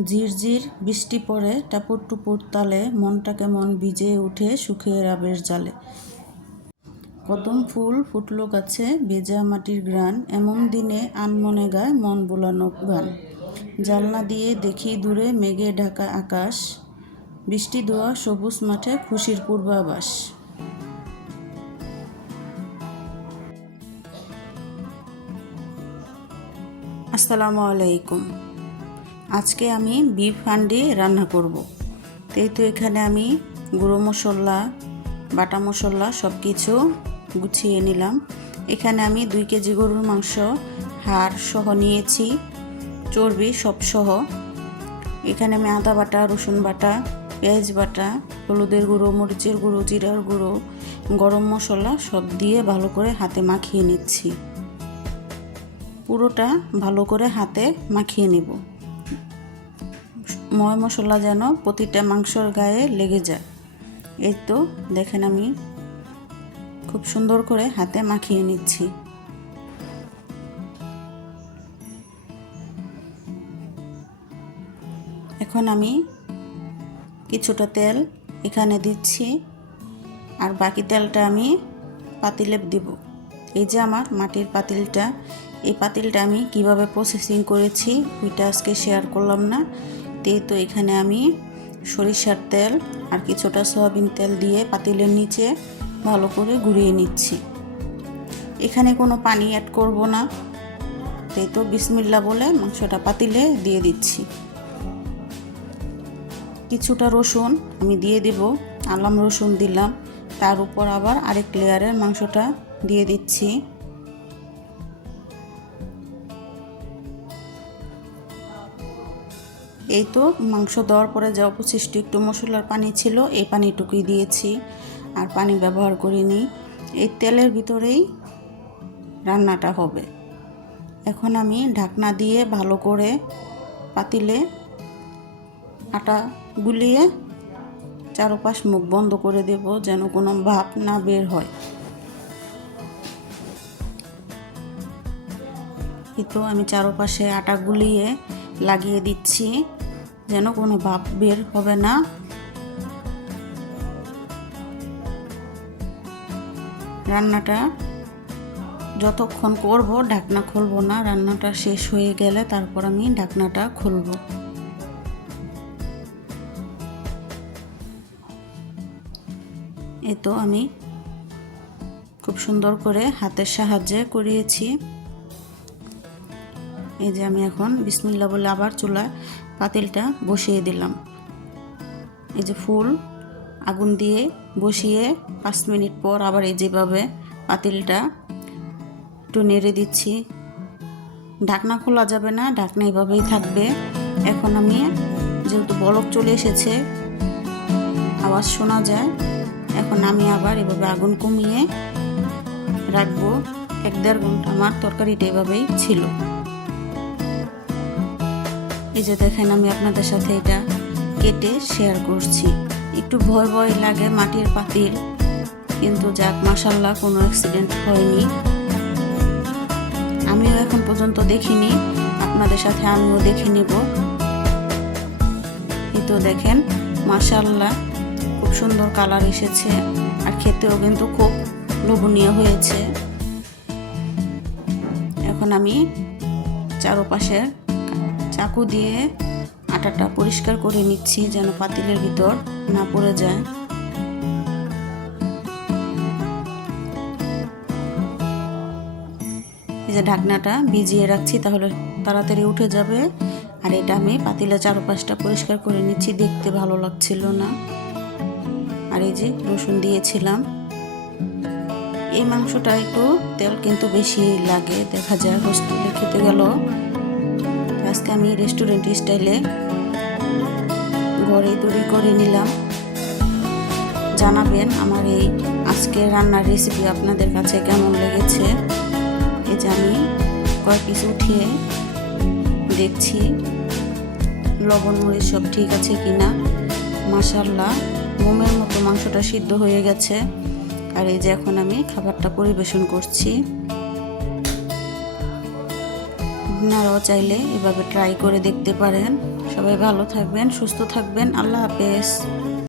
ঝিরঝির বৃষ্টি পড়ে টাপুর টুপুর তালে, মনটা কেমন ভিজে উঠে সুখের আবেশ জালে। কদম ফুল ফুটলো গাছে, ভেজা মাটির ঘ্রাণ, এমন দিনে আনমনে গায় মন ভোলানো গান। জানলা দিয়ে দেখি দূরে মেঘে ঢাকা আকাশ, বৃষ্টি ধোয়া সবুজ মাঠে খুশির পূর্বাভাস। আসসালামু আলাইকুম। আজকে আমি বিফ হান্ডি রান্না করব। তো এখানে আমি গুঁড়ো মশলা, বাটা মশলা সব কিছু গুছিয়ে নিলাম। এখানে আমি 2 কেজি গরুর মাংস হাড় সহ নিয়েছি, চর্বি সব সহ। এখানে আমি আদা বাটা, রসুন বাটা, পেঁয়াজ বাটা, হলুদের গুঁড়ো, মরিচের গুঁড়ো, জিরার গুঁড়ো, গরম মশলা সব দিয়ে ভালো করে হাতে মাখিয়ে নিচ্ছি। পুরোটা ভালো করে হাতে মাখিয়ে নেব, ময় মশলা যেন প্রতিটা মাংসর গায়ে লেগে যায়। এই তো দেখেন আমি খুব সুন্দর করে হাতে মাখিয়ে নিচ্ছি। এখন আমি কিছুটা তেল এখানে দিচ্ছি, আর বাকি তেলটা আমি পাতিলে দিব। এই যে আমার মাটির পাতিলটা, এই পাতিলটা আমি কিভাবে প্রসেসিং করেছি ওইটা আজকে শেয়ার করলাম না। তো এখানে আমি সরিষার তেল আর কিছুটা সয়াবিন তেল দিয়ে পাতিলের নিচে ভালো করে ঘুরিয়ে নিচ্ছি। এখানে কোনো পানি অ্যাড করব না। তো বিসমিল্লাহ বলে মাংসটা পাতিলে দিয়ে দিচ্ছি। কিছুটা রসুন আমি দিয়ে দেব, আলাম রসুন দিলাম। তার উপর আবার আরেক লেয়ারের মাংসটা দিয়ে দিচ্ছি। এই তো মাংস দেওয়ার পরে যা অবশিষ্ট একটু মশলার পানি ছিল, এই পানিটুকুই দিয়েছি, আর পানি ব্যবহার করিনি। এই তেলের ভিতরেই রান্নাটা হবে। এখন আমি ঢাকনা দিয়ে ভালো করে পাতিলে আটা গুলিয়ে চারপাশ মুখ বন্ধ করে দেব, যেন কোনো ভাপ না বের হয়। এই তো আমি চারপাশে আটা গুলিয়ে লাগিয়ে দিচ্ছি, যেন কোনো ভাপ বের হবে না। রান্নাটা যতক্ষণ করব ঢাকনা খুলব না, রান্নাটা শেষ হয়ে গেলে তারপর আমি ঢাকনাটা খুলব। এই তো আমি খুব সুন্দর করে হাতের সাহায্যে করিয়েছি। এই যে আমি এখন বিসমিল্লাহ বলে আবার চুলায় পাতিলটা বসিয়ে দিলাম। এই যে ফুল আগুন দিয়ে বসিয়ে 5 মিনিট পর আবার এই যেভাবে পাতিলটা একটু নেড়ে দিচ্ছি। ঢাকনা খোলা যাবে না, ঢাকনা এইভাবেই থাকবে। এখন আমি যেহেতু বলক চলে এসেছে, আওয়াজ শোনা যায়, এখন আমি আবার এভাবে আগুন কমিয়ে রাখবো। 1-1.5 ঘন্টা আমার তরকারিটা এভাবেই ছিল। এই যে দেখেন আমি আপনাদের সাথে এটা কেটে শেয়ার করছি। একটু ভয় ভয় লাগে, মাটির পাতিল, কিন্তু যাক মাশাআল্লাহ কোনো অ্যাক্সিডেন্ট হয়নি। আমিও এখন পর্যন্ত দেখিনি, আপনাদের সাথে আমিও দেখে নেব। এই তো দেখেন মাশাআল্লাহ খুব সুন্দর কালার এসেছে, আর খেতেও কিন্তু খুব লোভনীয় হয়েছে। এখন আমি চারপাশে চাকু দিয়ে আটাটা পরিষ্কার করে নিচ্ছি, যেন পাতিলের ভিতর না পড়ে যায়। এই যে ঢাকনাটা ভিজিয়ে রাখছি, তাহলে তাড়াতাড়ি উঠে যাবে। আর এটা আমি পাতিলের চারপাশটা পরিষ্কার করে নিচ্ছি, দেখতে ভালো লাগছিল না। আর এই যে রসুন দিয়েছিলাম। এই মাংসটা একটু তেল কিন্তু বেশি লাগে, দেখা যায় হোস্টেলে খেতে গেল। আজকে আমি রেস্টুরেন্ট স্টাইলে ঘরে তৈরি করে নিলাম। জানাবেন আমার এই আজকের রান্নার রেসিপি আপনাদের কাছে কেমন লেগেছে। এই যে আমি কয়েক পিস উঠিয়ে দেখছি লবণ মরিচ সব ঠিক আছে কিনা। মাশাআল্লাহ মোমের মতো মাংসটা সিদ্ধ হয়ে গেছে। আর এই যে এখন আমি খাবারটা পরিবেশন করছি। আপনারাও চাইলে এভাবে ট্রাই করে দেখতে পারেন। সবাই ভালো থাকবেন, সুস্থ থাকবেন। আল্লাহ হাফেজ।